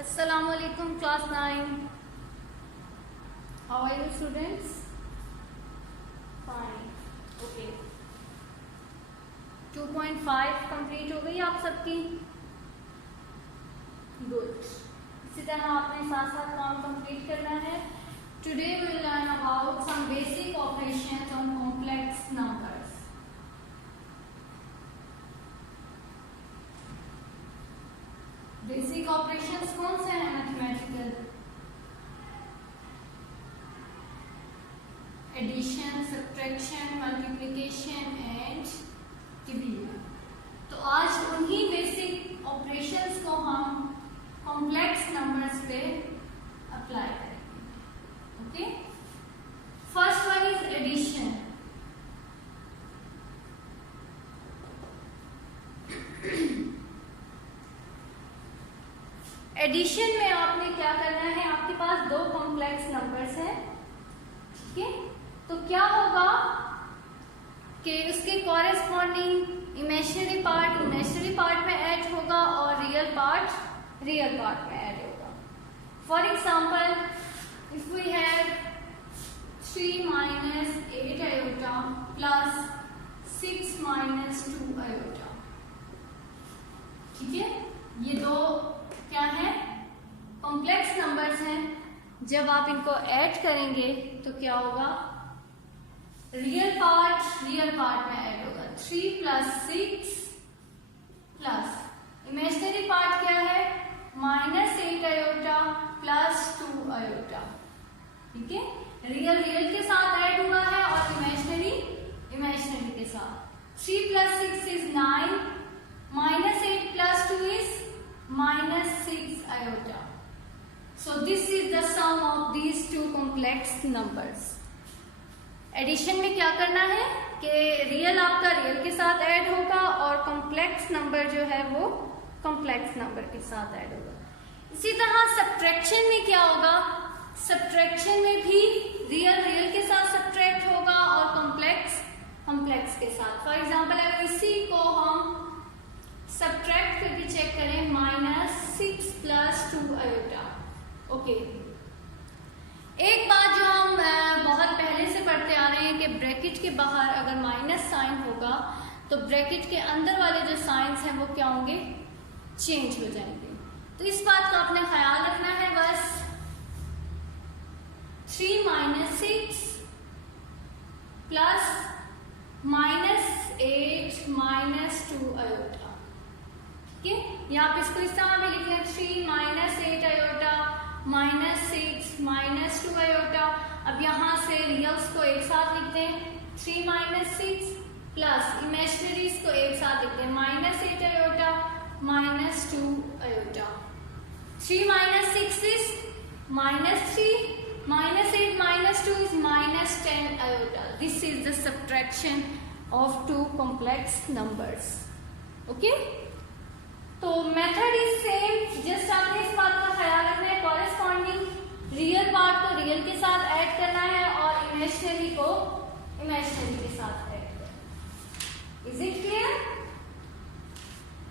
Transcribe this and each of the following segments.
Assalamualaikum class 9. How are you students? Fine. Okay. 2.5 complete हो गई आप सबकी? गुड. इसी तरह आपने साथ साथ काम कंप्लीट करना है. Today we will learn about some basic operations on complex numbers. Basic operations कौन से हैं mathematical? Addition, subtraction, multiplication and division. तो आज उन्हीं बेसिक ऑपरेशंस को हम कॉम्प्लेक्स नंबर्स पे अप्लाई करेंगे. Okay. First one is addition. Addition में आपने क्या करना है, आपके पास दो कॉम्प्लेक्स नंबर्स हैं, ठीक है. तो क्या होगा कि उसके कॉरेस्पॉन्डिंग इमेजिनरी पार्ट में ऐड होगा और रियल पार्ट में ऐड होगा. For example, if we have 3 minus 8 iota plus 6 minus 2 iota, ठीक है. ये दो क्या है, कॉम्प्लेक्स नंबर्स हैं. जब आप इनको ऐड करेंगे तो क्या होगा, रियल पार्ट में ऐड होगा. 3 plus 6 प्लस इमेजिनरी पार्ट क्या है, -8 iota plus 2 iota, ठीक है. रियल के साथ ऐड हुआ है और इमेजिनरी के साथ. 3 plus 6 is 9, -8 plus 2 is -6 iota. So this is the sum of these two complex numbers. Addition में क्या करना है कि रियल आपका रियल के साथ ऐड होगा और कॉम्प्लेक्स नंबर जो है वो कॉम्प्लेक्स नंबर के साथ ऐड होगा. इसी तरह सब्ट्रैक्शन में क्या होगा, सब्ट्रैक्शन में भी रियल के साथ सब्ट्रैक्ट होगा और कॉम्प्लेक्स के साथ. फॉर एग्जांपल अगर इसी को हम सब्ट्रैक्ट करके चेक करें, -6 plus 2 iota. ओके. एक बात जो हम बहुत पहले से पढ़ते आ रहे हैं कि ब्रैकेट के बाहर अगर माइनस साइन होगा तो ब्रैकेट के अंदर वाले जो साइंस हैं वो क्या होंगे, चेंज हो जाएंगे. तो इस बात का आपने ख्याल रखना है बस. 3 minus 6 plus -8 minus 2 iota, ठीक है. या आप इसको इस तरह में लिख लें, 3 minus 8 iota -6 minus 2 iota. अब यहां से रियल्स को एक साथ लिखते हैं, 3 minus 6 प्लस इमेजिनरीज को एक साथ लिखते हैं, -8 iota -2 iota. 3 minus 6 is -3, -8 minus 2 is -10 iota. This is the subtraction of two complex numbers. Okay? तो मेथड इज सेम. जस्ट आपने इस बात का ख्याल रखना है, कॉरेस्पॉन्डिंग रियल पार्ट को रियल के साथ ऐड करना है और इमेजिनरी को इमेजिनरी के साथ ऐड करना है. Is it clear?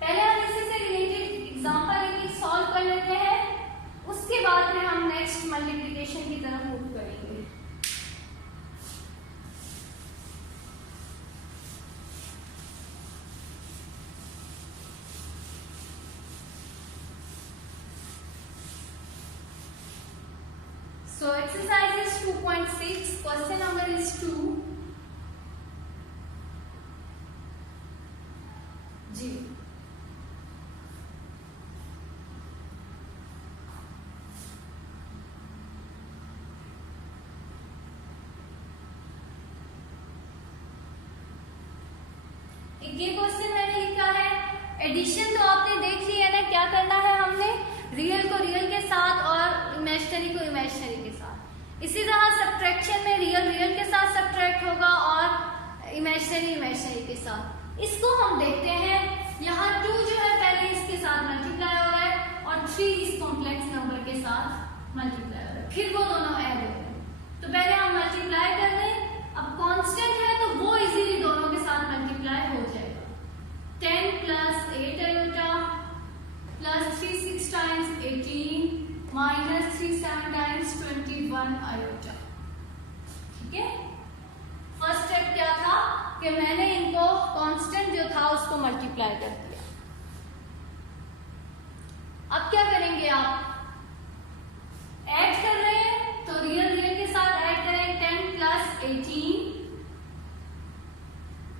पहले हम इसी से रिलेटेड एग्जांपल एक सॉल्व कर लेते हैं, उसके बाद में हम नेक्स्ट मल्टीप्लिकेशन की तरफ मूव करेंगे. So exercise is 2.6. Question number is 2. जी. ये क्वेश्चन मैंने लिखा है. एडिशन तो आपने देख ली है ना, क्या करना है हमने, रियल को रियल के साथ और इमेजिनरी को इमेजिनरी के साथ. इसी तरह सब्ट्रैक्शन में रियल के साथ सब्ट्रैक्ट होगा और इमेजिनरी के साथ. इसको हम देखते हैं. यहाँ 2 जो है पहले इसके साथ मल्टीप्लाई हो रहा है और 3 इस कॉम्प्लेक्स नंबर के साथ मल्टीप्लाई हो रहा है, फिर वो दोनों ऐड हो रहे हैं. तो पहले हम मल्टीप्लाई कर दें. अब कांस्टेंट है तो वो इजीली दोनों के साथ मल्टीप्लाई हो जाएगा. 10 plus 8 iota plus 3 6 times 18 21 iota. ठीक है, फर्स्ट स्टेप क्या था कि मैंने इनको कांस्टेंट जो था उसको मल्टीप्लाई कर दिया। अब क्या करेंगे, आप ऐड कर रहे हैं तो रियल के साथ ऐड करें। 10 plus 18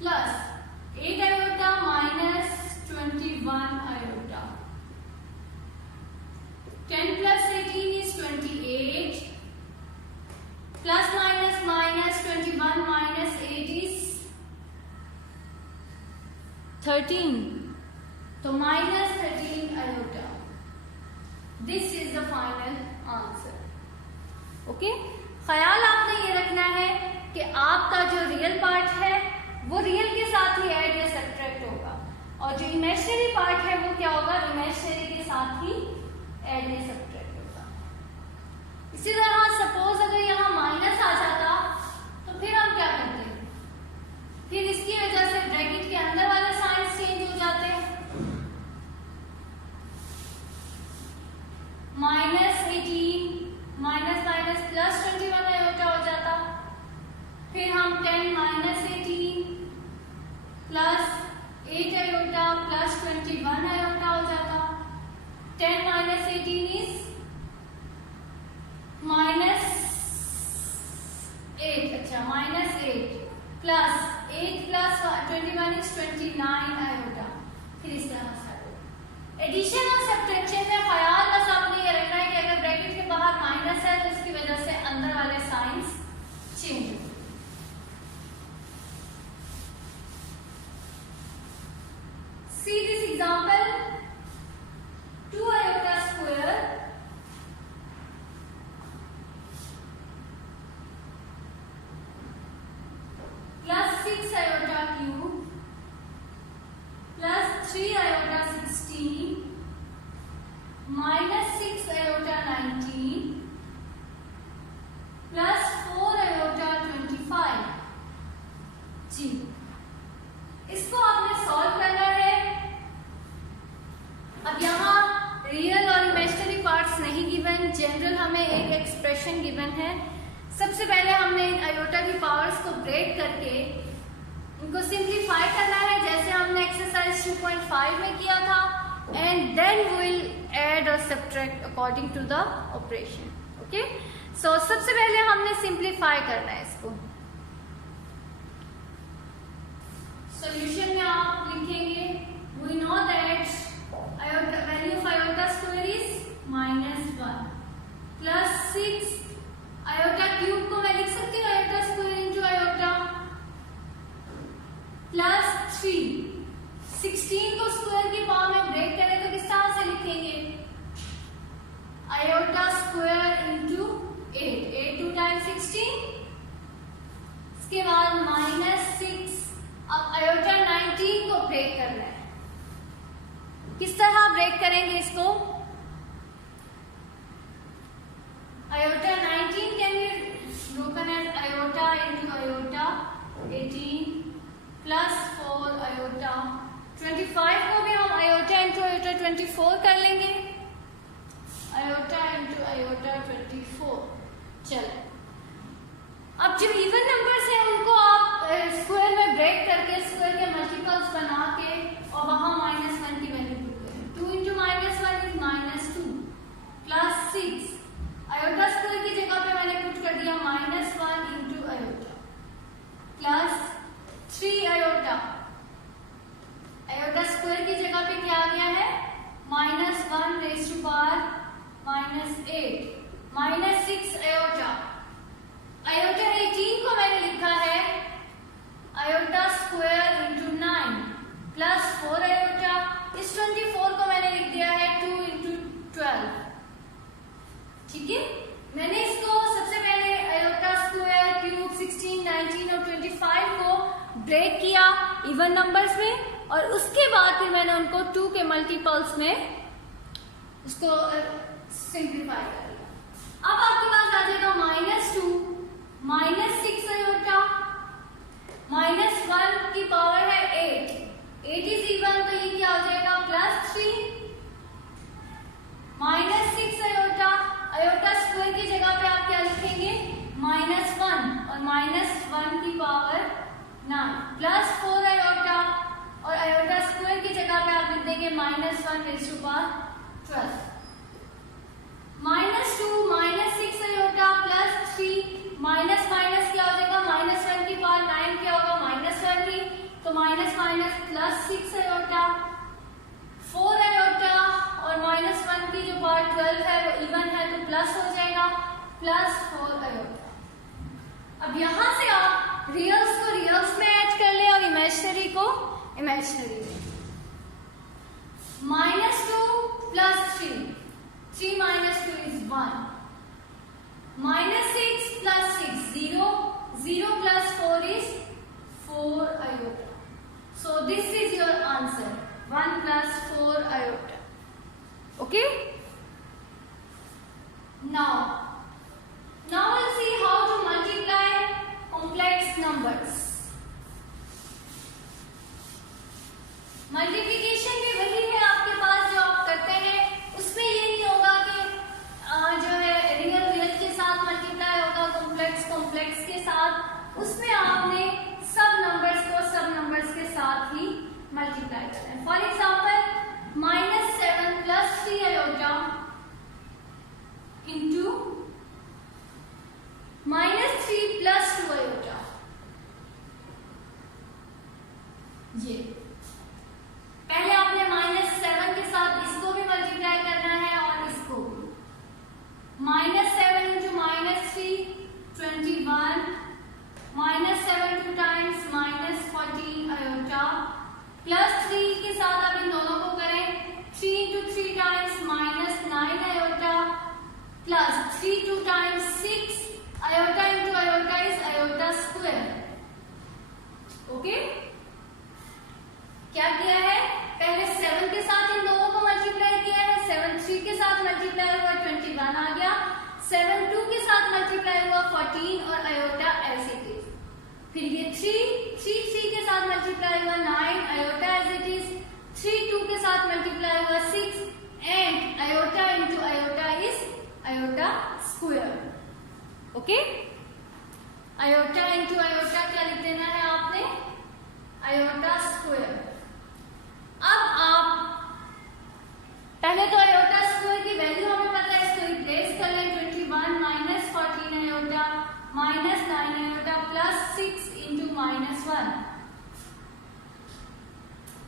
plus 8 iota minus 21 iota. 10 plus 18 is 28 plus minus minus 21 minus 8 is 13, तो minus 13 iota. This is the final answer. Okay, ख्याल आपने ये रखना है कि आपका जो रियल पार्ट है वो रियल के साथ ही ऐड या सब्ट्रैक्ट होगा, और जो इमेजिनरी पार्ट है वो क्या होगा, इमेजिनरी के साथ ही ऐड या सब्ट्रैक्ट होगा। इसी तरह सपोज अगर यहाँ माइनस आ जाता तो फिर हम क्या करते हैं, फिर इसकी वजह से ब्रैकेट के अंदर वाले साइंस चेंज हो जाते हैं। Minus 18 minus minus plus 21 iota हो जाता। फिर हम 10 minus 18 plus 8 iota plus 21 iota हो जाता। 10 माइनस 18 इज माइनस 8, अच्छा minus 8 plus 8 plus 21 is 29 iota. फिर इस तरह एडिशन और सब्ट्रैक्शन में ख्याल बस आपने ये रखना है कि अगर ब्रैकेट के बाहर माइनस है तो इसकी वजह से अंदर वाले साइंस चेंज हो। See this example, 2 iota square plus 6 iota cube plus 3 iota 16 minus 6 iota 19 plus 4 iota 25। जी, इसको आपने सॉल्व करना है। अब यहाँ रियल और इमेजिनरी पार्ट्स नहीं गिवन, जनरल हमें एक एक्सप्रेशन गिवन है। सबसे पहले हमने इन आयोटा की पावर्स को ब्रेक करके इनको सिंप्लीफाई करना है, जैसे हमने एक्सरसाइज 2.5 में किया था, and then we will add और subtract according to the operation. Okay, so सबसे पहले हमने सिंप्लीफाई करना है इसको। सॉल्यूशन में आप लिखेंगे, we know that iota value of iota square is -1 plus 6 iota cube को मैं लिख सकती हूँ iota square into iota plus 3। 16 को स्क्वायर की पावर में ब्रेक करें तो किस तरह से लिखेंगे, आयोटा स्क्वायर इंटू 8, 8 2 टाइम्स 16। इसके बाद -6। अब आयोटा 19 को ब्रेक करना है, किस तरह ब्रेक करेंगे इसको, iota 19 can be broken as iota into iota 18 plus 4 iota 25 को भी हम आयोटा इंटू आयोटा 24 कर लेंगे, आयोटा इंटू आयोटा 24। चलो, अब जो इवन नंबर्स हैं उनको आप स्क्वायर में ब्रेक करके स्क्वायर के मल्टीपल्स बना के और वहां -1 की वैल्यू पुट करें। 2 into -1 is -2 plus 6 iota square की जगह पे मैंने पुट कर दिया -1 into iota plus 3 iota. Iota square की जगह पे क्या आ गया है, -1 raise to power -8 -6 iota. Iota 18 को मैंने लिखा है iota square into 9 plus 4 iota. इस 24 को मैंने लिख दिया है 2 इंटू 12। ठीक है, मैंने इसको सबसे पहले आयोटा स्क्वायर क्यूब 16 19 और 25 को ब्रेक किया इवन नंबर्स में, और उसके बाद फिर मैंने उनको 2 के मल्टीपल्स में उसको सिंप्लीफाई कर दिया। अब आपके पास आ जाएगा -2 -6 आयोटा -1 की पावर है 8, 8 इज इवन, तो ये क्या हो जाएगा +3 -6 आयोटा। आयोटा स्क्वायर की जगह पे आप क्या लिखेंगे, और 12 है वो इवन है तो प्लस हो जाएगा, +4 आयोटा। अब यहां से आप रियल्स को रियल्स में ऐड कर ले और इमेजिनरी को इमेजिनरी में। -2 + 3, 3 - 2 is 1, -6 + 6 0, 0 + 4 is 4 iota. So this is your answer, 1 + 4 iota. Okay? Now we'll see how to multiply complex numbers. Multiplication भी वही है आपके पास जो आप करते हैं, उसमें ये नहीं होगा कि जो है रियल के साथ मल्टीप्लाई होगा, कॉम्प्लेक्स के साथ। उसमें आपने सब नंबर्स के साथ ही मल्टीप्लाई करना है। For example -7 + 3 iota into -3 + 2 iota. ये पहले आपने -7 के साथ इसको भी मल्टीप्लाई करना है और इसको भी। -7 इंटू -3 21, -7 2 टाइम्स -14 आयोटा, +3 के साथ अब इन दोनों को करें, 3 into 3 times -9 iota, +3 2 times 6 iota into iota is iota square. Okay, क्या किया है, पहले 7 के साथ इन दोनों को मल्टीप्लाई किया है, 7 3 के साथ मल्टीप्लाई हुआ 21 आ गया, 7 2 के साथ मल्टीप्लाई हुआ 14 और आयोटा एज इट इज। फिर ये 3 के साथ मल्टीप्लाई हुआ 9 आयोटा एज इट इज, 3 2 के साथ मल्टीप्लाई हुआ 6 and iota into iota is iota square. Okay, iota into iota क्या लिख देना है आपने, आयोटा स्क्वायर। अब आप पहले तो आयोटा स्क्वायर की वैल्यू हमें पता है, इसको रिप्लेस कर लें, 21 - 14 आयोटा -9 आयोटा +6 इंटू -1,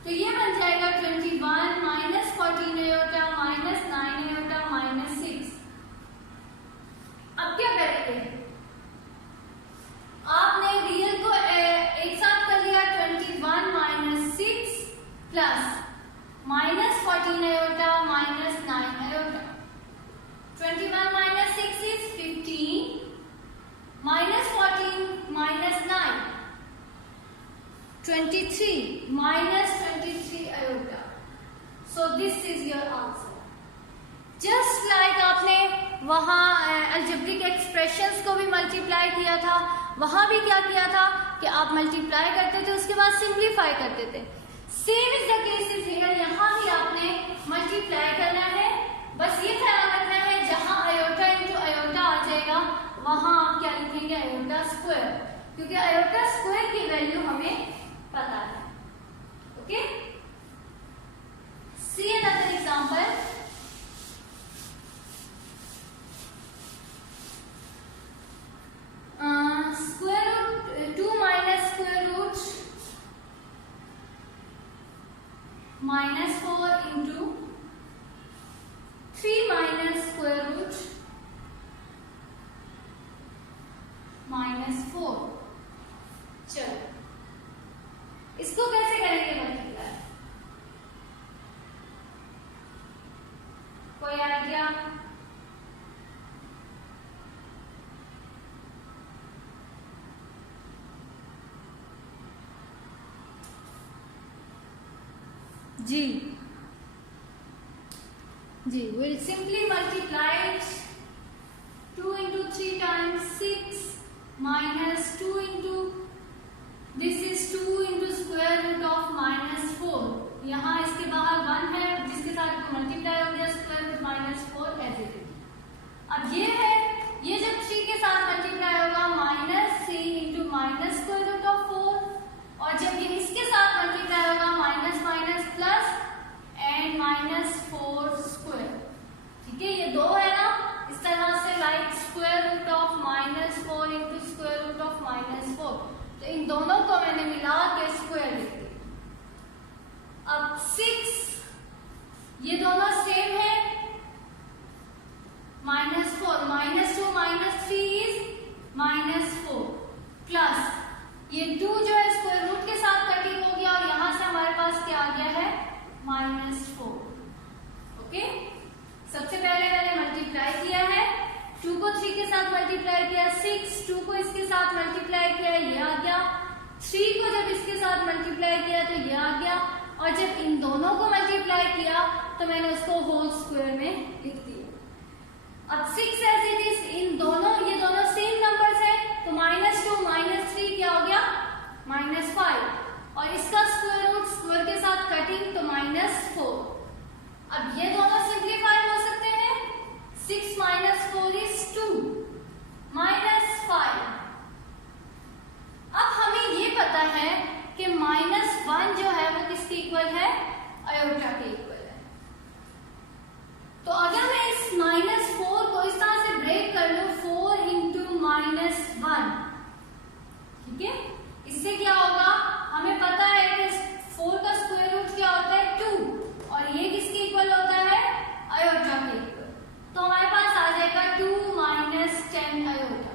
तो ये बन जाएगा 21 - 14 आयोटा -9 आयोटा -6। अब क्या करेंगे, आपने रियल को एक साथ कर लिया, 21 - 6 plus -14 iota -9 iota, 21 - 6 is 15, -14 -9 23 -23 iota. So this is your answer. Just like आपने वहां अलजेब्रिक एक्सप्रेशंस को भी मल्टीप्लाई किया था, वहां भी क्या किया था कि आप मल्टीप्लाई करते थे उसके बाद सिंप्लीफाई करते थे। Same is the case is here, यहाँ भी आपने मल्टीप्लाई करना है, बस ये ख्याल रखना है जहां आयोटा इंटू आयोटा आ जाएगा वहां आप क्या लिखेंगे, आयोटा स्क्वायर, क्योंकि आयोटा स्क्वायर की वैल्यू हमें पता है। Okay, see another example. Square root 2 - square root -4 into 3 - square root -4। चलो इसको कैसे करेंगे मल्टीप्लाई, कोई आइडिया? जी we'll simply multiply it, 2 into 3 times 6 minus 2 into, this is 2 into square root of -4, यहाँ इसके बाहर 1 है जिसके साथ मल्टीप्लाई हो गया square root -4 as it is. अब ये है, ये जब 3 के साथ मल्टीप्लाई होगा -3 into -square root of 4, और जब ये इसके साथ मल्टीप्लाई होगा माइनस प्लस एंड -4 स्क्वायर। ठीक है, ये दो है ना, इस तरह से like square root of -4 into square root of -4, तो इन दोनों को मैंने मिला के स्क्वायर लिख दिया। अब 6, ये दोनों सेम है मल्टीप्लाई किया, 6 2 को इसके साथ मल्टीप्लाई किया, ये आ गया। 3 को जब इसके साथ मल्टीप्लाई किया तो ये आ गया, और जब इन दोनों को मल्टीप्लाई किया तो मैंने उसको होल स्क्वायर में लिख दिया। अब 6 एज इट इज, इन दोनों, ये दोनों सेम नंबर्स हैं, तो -2 -3 क्या हो गया, -5, और इसका स्क्वायर रूट स्क्वायर के साथ कटिंग तो -4। अब ये दोनों सिंप्लीफाई हो सकते हैं, 6 - 4 इज 2, -5। अब हमें ये पता है कि -1 जो है वो किसके इक्वल है, आयोटा के इक्वल है। तो अगर मैं इस -4 को इस तरह से ब्रेक कर लूं, 4 × -1, ठीक है, इससे क्या होगा, हमें पता है कि 4 का स्क्वायर रूट क्या होता है, 2, और ये किसके इक्वल होता है, आयोटा के इक्वल। तो हमारे पास आ जाएगा 2 - 10 iota.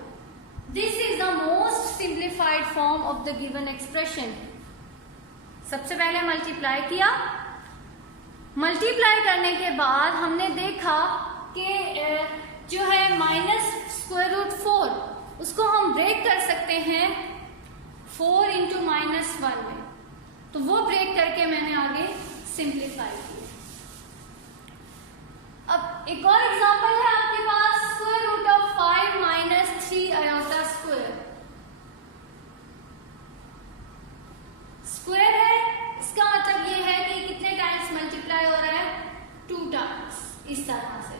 This is the most simplified form of the given expression. सबसे पहले मल्टीप्लाई किया, मल्टीप्लाई करने के बाद हमने देखा कि जो है -√4 उसको हम ब्रेक कर सकते हैं 4 × -1 में, तो वो ब्रेक करके मैंने आगे सिंप्लीफाई किया। अब एक और एग्जांपल है आपके पास, √5 - 3 आयोटा स्क्वायर। स्क्वायर है, इसका मतलब ये है कि कितने टाइम्स मल्टीप्लाई हो रहा है, 2 टाइम्स, इस तरह से।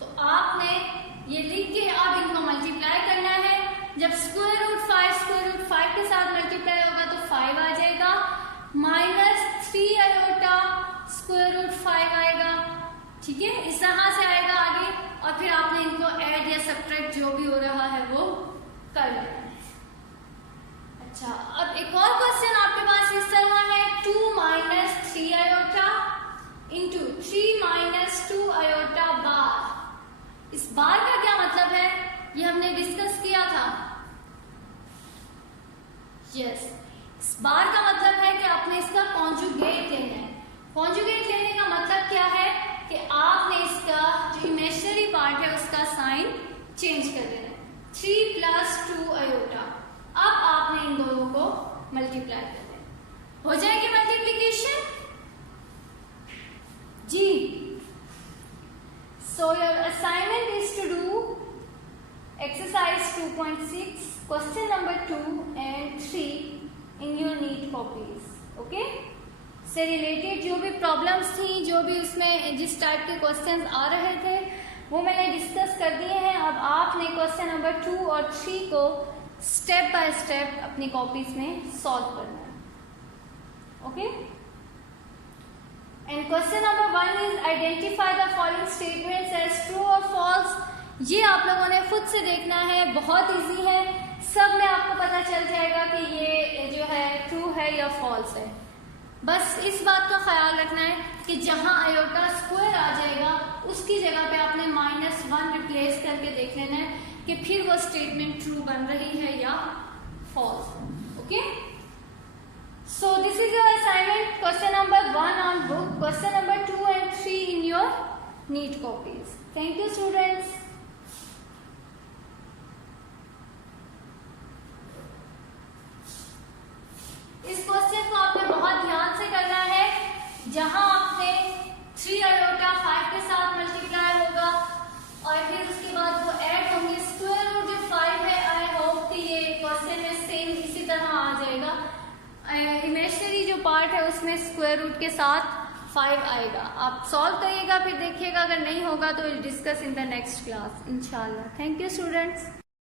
तो आपने ये लिख के अब इनको मल्टीप्लाई करना है। जब √5 के साथ मल्टीप्लाई होगा तो 5 आ जाएगा, -3 आयोटा √5 आएगा, ठीक है, इस तरह से आएगा आगे, और फिर आपने इनको ऐड या सब्ट्रैक्ट जो भी हो रहा है वो कर लेना है। अच्छा, अब एक और क्वेश्चन आपके पास इस तरह है, 2 - 3 आयोटा × 3 - 2 आयोटा बार। इस बार का क्या मतलब है, ये हमने डिस्कस किया था। यस, इस बार का मतलब है कि आपने इसका कॉन्जुगेट लेना है। कॉन्जुगेट लेने का मतलब क्या है कि आपने इसका जो इमेजिनरी पार्ट है उसका साइन चेंज कर देना है। 3 + 2 आयोटा, अब आपने इन दोनों को मल्टीप्लाई कर देना, हो जाएगी मल्टीप्लीकेशन जी। So your assignment is to do exercise 2.6 question number 2 and 3 in your neat copies. Okay, से रिलेटेड जो भी प्रॉब्लम्स थी, जो भी उसमें जिस टाइप के क्वेश्चंस आ रहे थे वो मैंने डिस्कस कर दिए हैं। अब आपने क्वेश्चन नंबर 2 और 3 को स्टेप बाय स्टेप अपनी कॉपीज में सॉल्व करना है। Okay, and question number 1 is identify the following statements as true और फॉल्स। ये आप लोगों ने खुद से देखना है, बहुत इजी है, सब में आपको पता चल जाएगा कि ये जो है ट्रू है या फॉल्स है। बस इस बात का ख्याल रखना है कि जहां आयोटा स्क्वायर आ जाएगा उसकी जगह पे आपने -1 रिप्लेस करके देख लेना है कि फिर वो स्टेटमेंट ट्रू बन रही है या false. Okay, so this is your assignment, question number 1 on book, question number 2 and 3 in your neat copies. Thank you students. इस क्वेश्चन को आपने बहुत ध्यान से करना है, जहां आपने 3 आयोटा 5 के साथ मल्टीप्लाई होगा और फिर उसके बाद वो ऐड होंगे, स्क्वायर रूट जो 5 है, आई होप कि ये क्वेश्चन में सेम इसी तरह आ जाएगा। इमेजिनरी जो पार्ट है उसमें स्क्वायर रूट के साथ 5 आएगा। आप सॉल्व करिएगा, फिर देखिएगा, अगर नहीं होगा तो will discuss in the next class इंशाल्लाह। Thank you students.